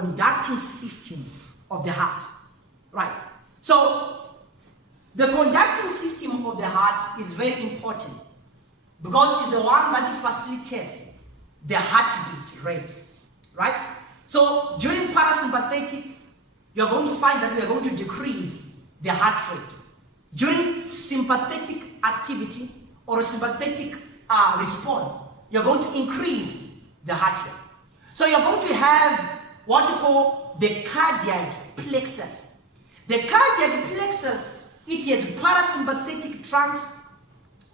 conducting system of the heart, right? So the conducting system of the heart is very important because it's the one that facilitates the heartbeat rate, right? So during parasympathetic, you're going to find that we are going to decrease the heart rate. During sympathetic activity or sympathetic response, you're going to increase the heart rate. So you're going to have what you call the cardiac plexus. The cardiac plexus, it is parasympathetic trunks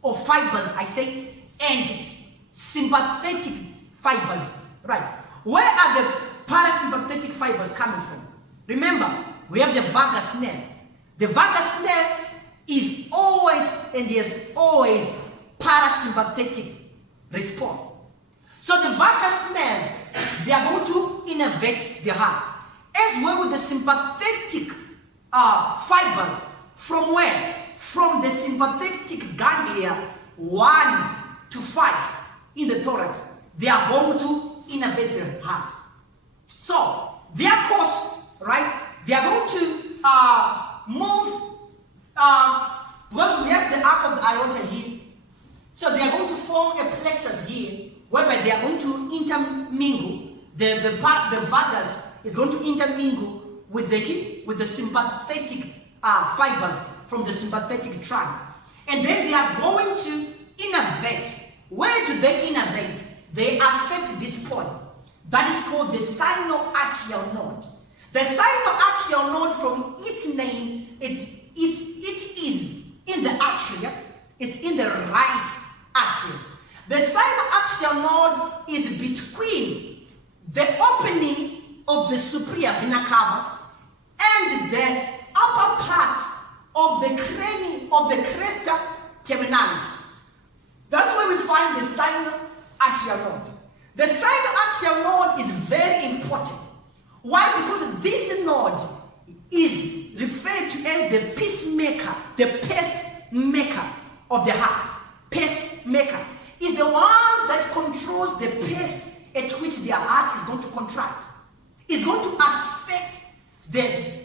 or fibers, I say, and sympathetic fibers, right? Where are the parasympathetic fibers coming from? Remember, we have the vagus nerve. The vagus nerve is always and is always parasympathetic response. So the vagus nerve, they are going to innervate the heart. As well with the sympathetic fibers. From where? From the sympathetic ganglia 1 to 5 in the thorax. They are going to innervate the heart. So their course, right? They are going to move because we have the arc of the aorta here. So they are going to form a plexus here, whereby they are going to intermingle. The vagus is going to intermingle with the sympathetic fibers from the sympathetic trunk. And then they are going to innervate. Where do they innervate? They affect this point. That is called the sinoatrial node. The sinoatrial node, from its name, it is in the atria. It's in the right atrium. The sinoatrial node is between the opening of the superior vena cava and the upper part of the cranium of the cresta terminalis. That's where we find the sinoatrial node. The sinoatrial node is very important. Why? Because this node is referred to as the pacemaker, the pacemaker of the heart. Pacemaker is the one that controls the pace at which the heart is going to contract. It's going to affect the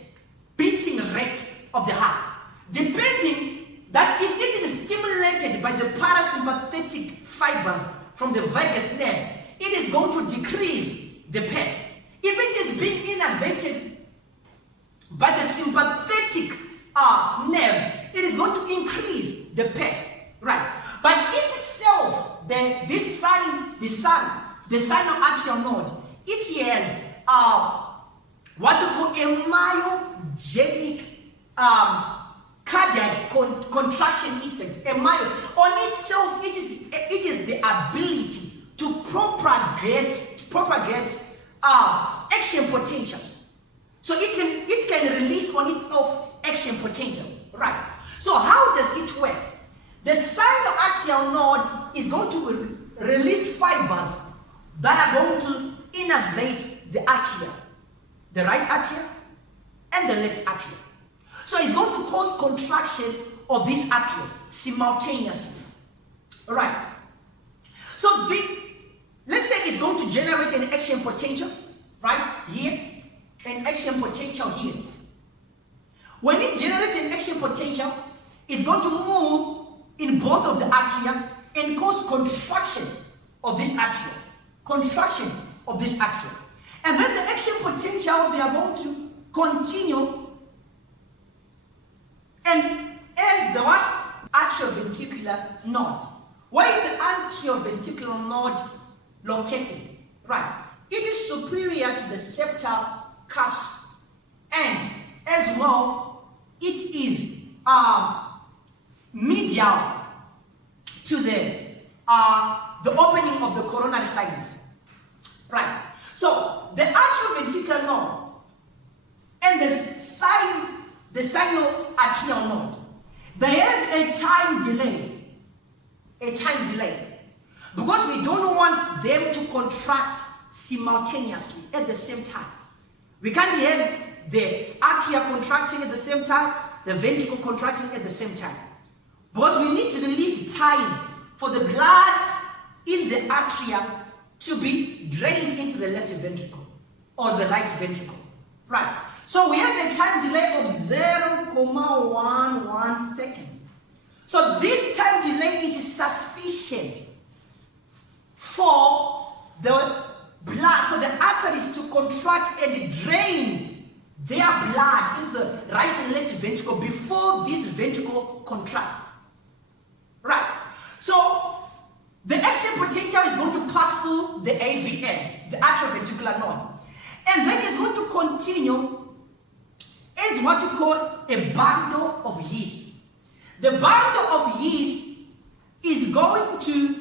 beating rate of the heart, depending that if it is stimulated by the parasympathetic fibers from the vagus nerve, it is going to decrease the pace. If it is being innervated by the sympathetic nerves, it is going to increase the pace, right? But itself, the sinoatrial node, it has what we call a myogenic cardiac contraction effect. On itself, it is the ability to propagate action potentials. So it can release on itself action potential, right? So how does it work? The sinoatrial node is going to release fibers that are going to innervate the atria, the right atria and the left atria. So it's going to cause contraction of these atrias simultaneously, all right? So let's say it's going to generate an action potential, right here, an action potential here. When it generates an action potential, it's going to move in both of the atria and cause contraction of this atria. Contraction of this atria. And then the action potential, they are going to continue and as the what? Atrioventricular node. Where is the atrioventricular node located? Right. It is superior to the septal cups, and as well, it is medial to the opening of the coronary sinus. Right. So the atrioventricular node and the sinoatrial node, they have a time delay. Because we don't want them to contract simultaneously at the same time. We can't have the atria contracting at the same time, the ventricle contracting at the same time. Because we need to leave time for the blood in the atria to be drained into the left ventricle or the right ventricle. Right. So we have a time delay of 0.11 seconds. So this time delay is sufficient for the blood, for the arteries to contract and drain their blood into the right and left ventricle before this ventricle contracts. Right. So the action potential is going to pass through the AVN, the atrioventricular node. And then it's going to continue as what you call a bundle of yeast. The bundle of yeast is going to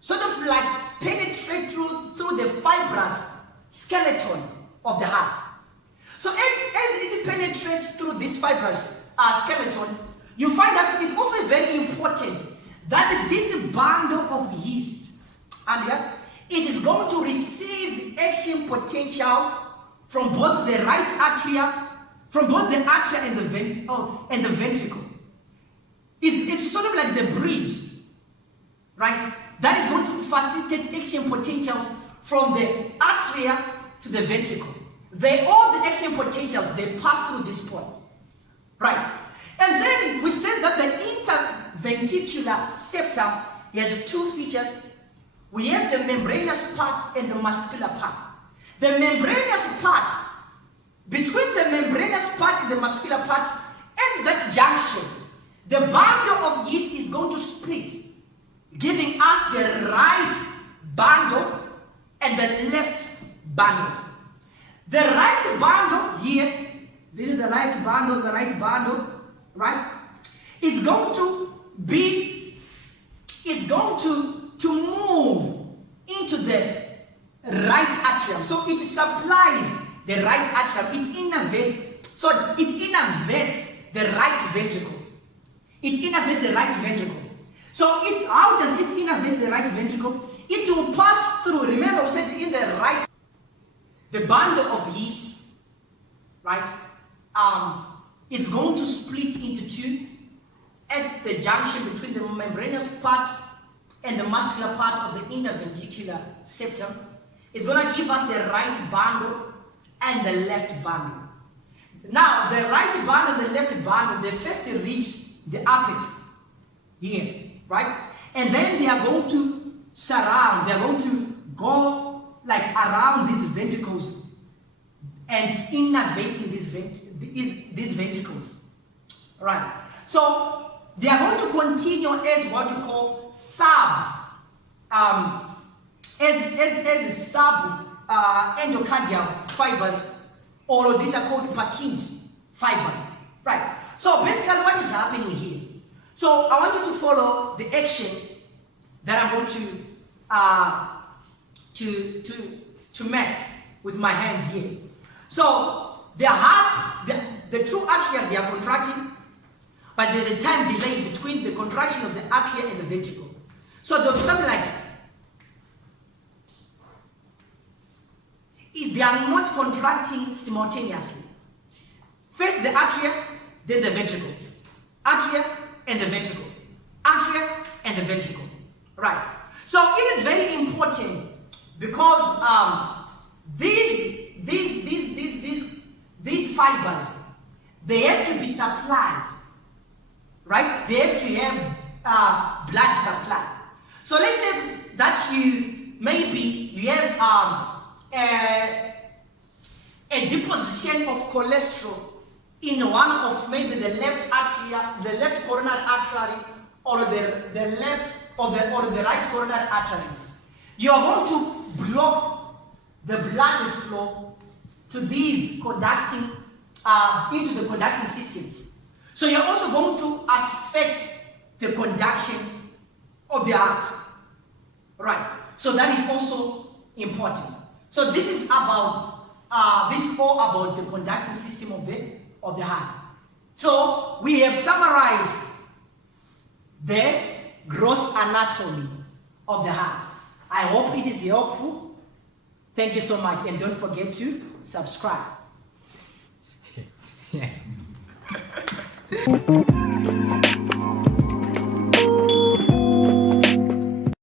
sort of like penetrate through the fibrous skeleton of the heart. So as it penetrates through this fibrous skeleton, you find that it's also very important that this bundle of yeast, and it is going to receive action potential from both the right atria, and the ventricle. It's sort of like the bridge, right? That is going to facilitate action potentials from the atria to the ventricle. All the action potentials, they pass through this point, right? And then we said that the interventricular septum has two features. We have the membranous part and the muscular part. The membranous part, between the membranous part and the muscular part, at that junction, the bundle of yeast is going to split, giving us the right bundle and the left bundle. The right bundle here, this is the right bundle, right, is going to move into the right atrium. So it supplies the right atrium. It innervates the right ventricle. It innervates the right ventricle. So how does it innervate the right ventricle? It will pass through. Remember, we said in the right, the bundle of yeast, right? It's going to split into two at the junction between the membranous part and the muscular part of the interventricular septum. It's going to give us the right bundle and the left bundle. Now, the right bundle and the left bundle, they first reach the apex here, right? And then they are going to surround, they are going to go like around these ventricles and innervating these ventricles, right? So they are going to continue as what you call endocardial fibers, or these are called Purkinje fibers, right? So basically what is happening here? So I want you to follow the action that I'm going to make with my hands here. So the heart, the two atria, they are contracting, but there's a time delay between the contraction of the atria and the ventricle. So there'll be something like, they are not contracting simultaneously. First the atria, then the ventricle. Atria and the ventricle. Atria and the ventricle. Right. So it is very important because these fibers, they have to be supplied. Right? They have to have blood supply. So let's say that you have a deposition of cholesterol in one of maybe the left atria, the left coronary artery, or the right coronary artery. You are going to block the blood flow to these conducting into the conducting system. So you're also going to affect the conduction of the heart, right? So that is also important. So this is about all about the conducting system of the heart. So we have summarized the gross anatomy of the heart. I hope it is helpful. Thank you so much, and don't forget to subscribe.